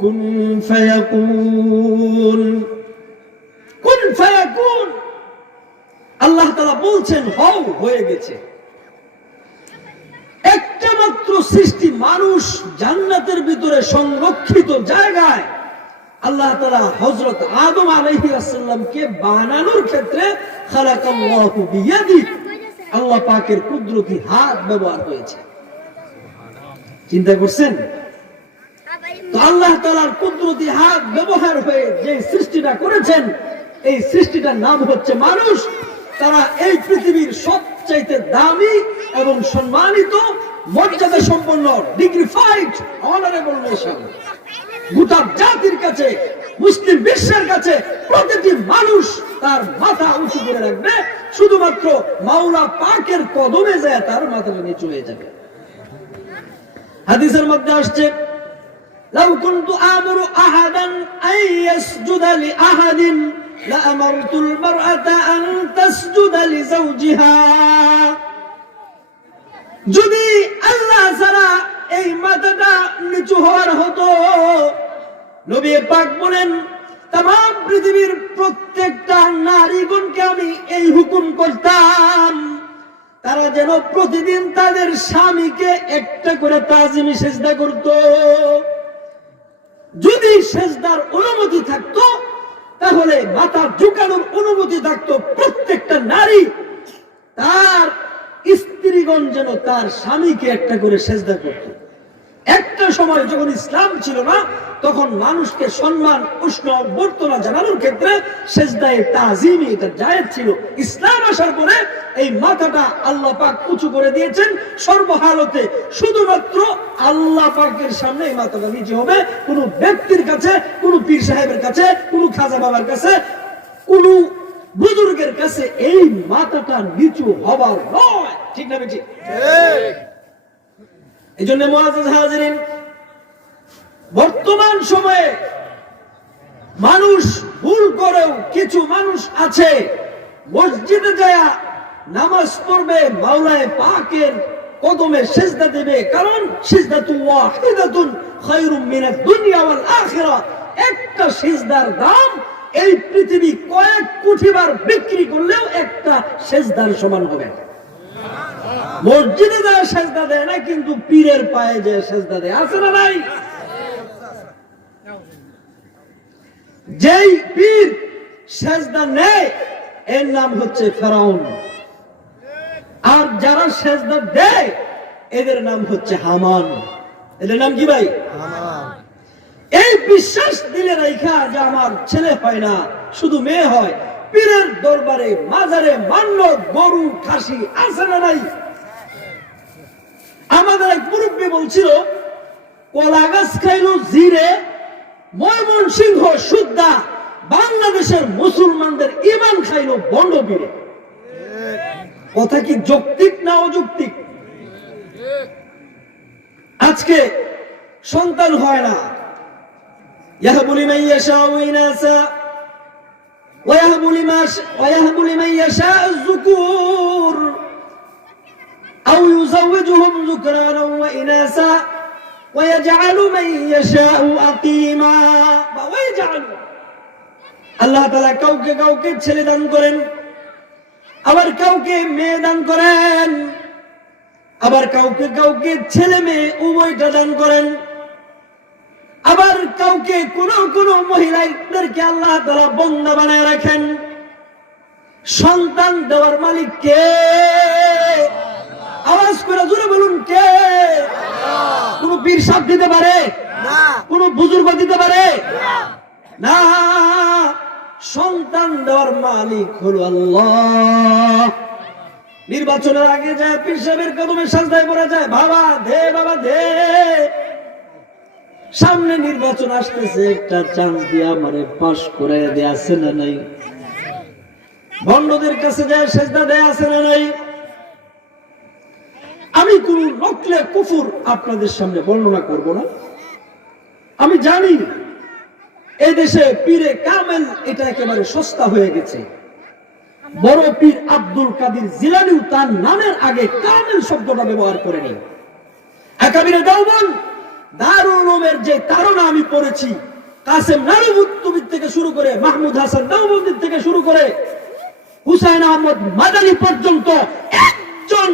কুন ফায়াকুন, কুন ফায়াকুন। আল্লাহ তাআলা বলছেন হও, হয়ে গেছে। একটা মাত্র সৃষ্টি মানুষ জান্নাতের ভিতরে সংরক্ষিত জায়গায় আল্লাহ তাআলা হযরত আদম আলাইহিস সালামকে বানানোর ক্ষেত্রে খালাকাল্লাহু বিয়াদি, আল্লাহ পাকের কুদরতি হাত ব্যবহার হয়েছে। চিন্তা করছেন? তো আল্লাহ তাআলার কুদরতি হাত ব্যবহার হয়ে যে সৃষ্টিটা করেছেন, এই সৃষ্টিটার নাম হচ্ছে মানুষ। তারা এই পৃথিবীর সবচাইতে দামি এবং সম্মানিত, মর্যাদা সম্পন্ন, ডিগ্নিফাইড, অনারেবল নেশন। গোটা জাতির কাছে, মুসলিম বিশ্বের কাছে প্রতিটি মানুষ তার মাথা উঁচু করে রাখবে, শুধুমাত্র মাওলা পাকের কদমে যায় তার মাথাটা নিচু হয়ে যাবে। হাদিসের মধ্যে আসছে, লাউ কুনতু আমুরু আহাদান আন ইয়াসজুদা লিআহাদিন লাআমারতুল মারআতা আন তাসজুদা লিজাওজিহা। যদি আল্লাহ ছাড়া এই মাথাটা নিচু হওয়ার হতো, নবী পাক বলেন तमाम পৃথিবীর প্রত্যেকটা নারীগণকে আমি এই হুকুম করতাম, তারা যেন প্রতিদিন তাদের স্বামীকে একটা করে তাজিমি সিজদা করত। যদি সিজদার অনুমতি থাকতো, তাহলে মাথা ঝুঁকানোর অনুমতি থাকতো, প্রত্যেকটা নারী তার স্ত্রীগণ যেন তার স্বামীকে একটা করে সিজদা করত। একটা সময় যখন ইসলাম ছিল না, তখন মানুষকে সম্মান, উষ্ণ অভ্যর্থনা জানানোর ক্ষেত্রে সিজদায়ে তাজিমি এটা জায়েজ ছিল। ইসলাম আসার পরে এই মাথাটা আল্লাহ পাক উঁচু করে দিয়েছেন সর্বহালতে। শুধুমাত্র আল্লাহ পাকের সামনে এই মাথাটা নিচে হবে। কোন ব্যক্তির কাছে, কোন পীর সাহেবের কাছে, কোন খাজা বাবার কাছে, কোন বুজুর্গের কাছে এই মাথাটা নিচু হবার নয়। ঠিক না বেটি? ঠিক। এই জন্য মুআজ্জাজ হাজিরিন, বর্তমান সময়ে মানুষ ভুল করেও কিছু মানুষ আছে মসজিদে যায় নামাজ পড়বে, মাওলায়ে পাকের কদমে সিজদা দেবে, কারণ সিজদাতু ওয়াহিদাতুন খায়রুম মিনাদ দুনিয়া ওয়াল আখিরা। একটা সিজদার দাম এই পৃথিবী কয়েক কোটি বার বিক্রি করলেও একটা সিজদার সমান হবে না। মসজিদে যায় সিজদা দেয় না, কিন্তু পীরের পায়ে যায় সিজদা দেয়। আছে না নাই? যেই পীর সিজদা নেয় এর নাম হচ্ছে ফেরাউন, আর যারা সিজদা দেয় এদের নাম হচ্ছে হামান। এদের নাম কি ভাই? হামান। এই বিশ্বাস দিলে রাইখা যে আমার ছেলে হয় না, শুধু মেয়ে হয়, পীরের দরবারে মাজারে মান্নত, গরু, খাসি আছে না নাই? আমাদের এক মুরব্বী বলছিল, কলা গাছ খাইলো জিরে, ময়মনসিংহ সুদ্ধা বাংলাদেশের মুসলমানদের ইমান খাইলো বন্ড পীরে। কথা কি যৌক্তিক না অযৌক্তিক? আজকে সন্তান হয় না, ইয়াহবু লিমান ইয়াশাউ ইনাসা ওয়া ইয়াহবু লিমান ইয়াশাউ আয-যুকুর আও ইউযাওwiجুহুম যুকরানা ওয়া ইনাসা ওয়া ইয়াজআলু মান ইয়াশাউ আকিমা। আল্লাহ তাআলা কাউকে কাউকে ছেলে দান করেন, আবার কাউকে মেয়ে দান করেন, আবার কাউকে কাউকে ছেলে মেয়ে উভয়টা দান করেন, আবার কাউকে কোন কোন মহিলাদেরকে আল্লাহ তাআলা বান্দা বানায় রাখেন। সন্তান দেওয়ার মালিক কে? আওয়াজ করে জোরে বলুন, কে? কোন পীর সাহেব দিতে পারে না, কোন বুজুর্গ দিতে পারে না। সন্তান দেওয়ার মালিক হলো আল্লাহ। নির্বাচনের আগে যায় পীর সাহেবের কদমে সাজদায় পড়া যায়, বাবা দে, বাবা দে। সামনে নির্বাচন আসতেছে, একটা চান্স দিয়ে আমারে পাস করে দেয়া আছে না নাই? ভণ্ডদের কাছে যায় সেজদা দেয়া আছে না নাই? আমি কোন নকলে কুফর আপনাদের সামনে বর্ণনা করব না। আমি জানি এই দেশে পীরে কামেল এটা একেবারে সস্তা হয়ে গেছে। বড় পীর আব্দুল কাদের জিলানীও তার নামের আগে কামেল শব্দটা ব্যবহার করেনি। আকাবিরে দেওবন্দ দারুল উলুমের যে তারা আমি পড়েছি, কাসেম নানুবুত্তবির থেকে শুরু করে মাহমুদ হাসান দেওবন্দির থেকে শুরু করে হুসাইন আহমদ মাদানী পর্যন্ত একজন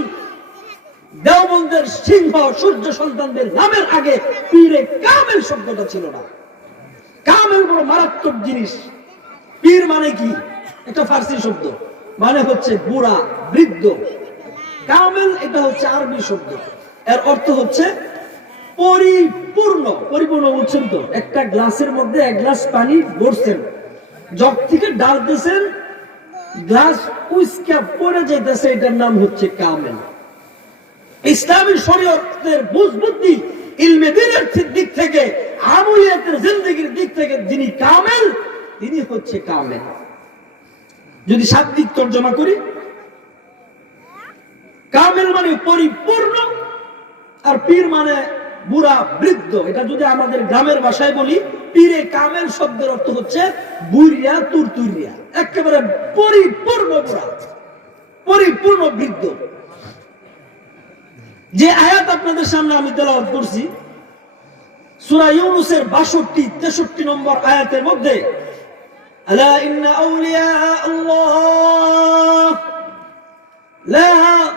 দেওবন্দের সিংহ সূর্য সন্তানদের নামের আগে পীরে কামেল শব্দটা ছিল না। কামেল বড় মারাত্মক জিনিস। পীর মানে কি? একটা ফার্সি শব্দ, মানে হচ্ছে বুড়া, বৃদ্ধ। কামেল এটা হচ্ছে আরবি শব্দ, এর অর্থ হচ্ছে পরিপূর্ণ। পরিপূর্ণ বুঝছেন তো? একটা গ্লাসের মধ্যে এক গ্লাস পানি ভরছেন, জগ থেকে ডালতেছেন, গ্লাস উইস্কা পড়ে যাইতেছে, এটার নাম হচ্ছে কামেল। ইসলামী শরীয়তের বুঝবুদ্ধি, ইলমে দ্বীনের দিক থেকে, আমলিয়াতের জিন্দেগির দিক থেকে যিনি কামেল, তিনি হচ্ছে কামেল। যদি শাব্দিক তর্জমা করি, কামেল মানে পরিপূর্ণ, আর পীর মানে বুড়া, বৃদ্ধ। এটা যদি আমাদের গ্রামের ভাষায় বলি, পীরে কামেল শব্দের অর্থ হচ্ছে বুড়িয়া, তুরতুরিয়া, একেবারে পরিপূর্ণ বুড়া, পরিপূর্ণ বৃদ্ধ। যে আয়াত আপনাদের সামনে আমি তেলাওয়াত করছি, সূরা ইউনূসের 62-63 নম্বর আয়াতের মধ্যে, আলা ইন্না আউলিয়া আল্লাহ লা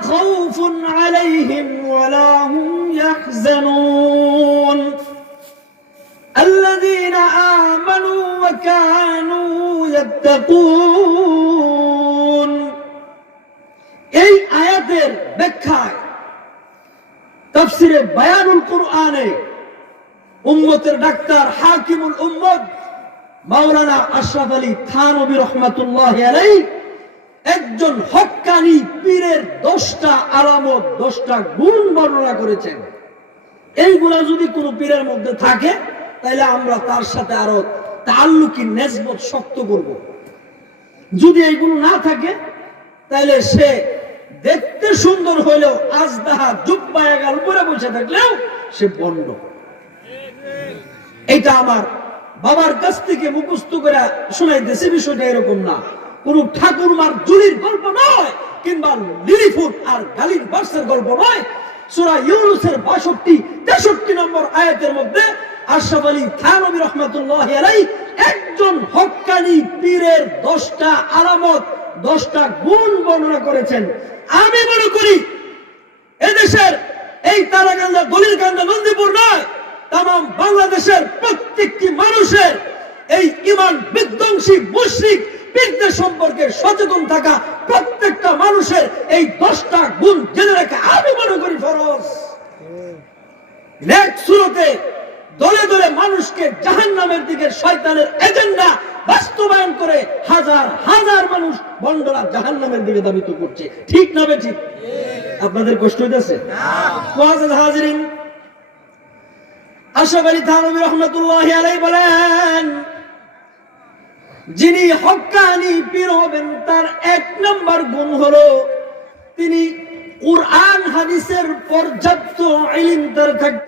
খাউফুন আলাইহিম ওয়া লা হুম ইয়াহজানুন আল্লাযীনা আমানু ওয়া কানু ইয়াত্তাকুন। এই আয়াতের ব্যাখ্যায় তাফসিরে বায়ানুল কুরআনে উম্মতের ডাক্তার হাকিমুল উম্মত মাওলানা আশরাফ আলী থানভী রাহমাতুল্লাহি আলাইহি একজন হক্কানি পীরের 10টা আলামত, 10টা গুণ বর্ণনা করেছেন। এইগুলা যদি কোনো পীরের মধ্যে থাকে, তাহলে আমরা তার সাথে আরো তাআল্লুকি নেসবত শক্ত করব। যদি এইগুলো না থাকে, তাহলে সে দেখতে সুন্দর হইলেও আজদাহা জুব্বা গাল পরে বসে থাকলেও সে বন্ড। এটা আমার বাবার কাছ থেকে মুখস্থ করে শোনাইতেছে। বিষয়টা এরকম না, কোন ঠাকুরমার জুলির গল্প নয়, কিংবা লিলিফুট আর গালির বার্সের গল্প নয়। সূরা ইউনূসের 62-63 নম্বর আয়াতের মধ্যে আশরাফ আলী থানভী রাহমাতুল্লাহি আলাইহি একজন হক্কানি পীরের 10টা আলামত, 10টা গুণ বর্ণনা করেছেন। আমি মনে করি এদেশের এই তারাকান্দা, দলিলকান্দা, নন্দীপুর নয়, তামাম বাংলাদেশের প্রত্যেকটি মানুষের এই ঈমান বিধ্বংসী মুশরিক পীরদের সম্পর্কে সচেতন থাকা, প্রত্যেকটা মানুষের এই 10টা গুণ জেনে রাখা আমি মনে করি ফরজ। নেক সুরতে দলে দলে মানুষকে জাহান্নামের দিকে শয়তানের এজেন্ডা বাস্তবায়ন করে হাজার হাজার মানুষ বন্ডরা জাহান্নামের দিকে ধাবিত করছে। ঠিক না বেঠিক? আপনাদের কষ্ট হইতেছে? মুআজ্জাজ হাজিরিন, আশরাফ আলী থানভী রাহমাতুল্লাহি আলাইহি বলেন, যিনি হক্কানি পীর হবেন তার 1 নম্বর গুণ হলো তিনি কুরআন হাদিসের পর্যাপ্ত ইলম তার থাকবে।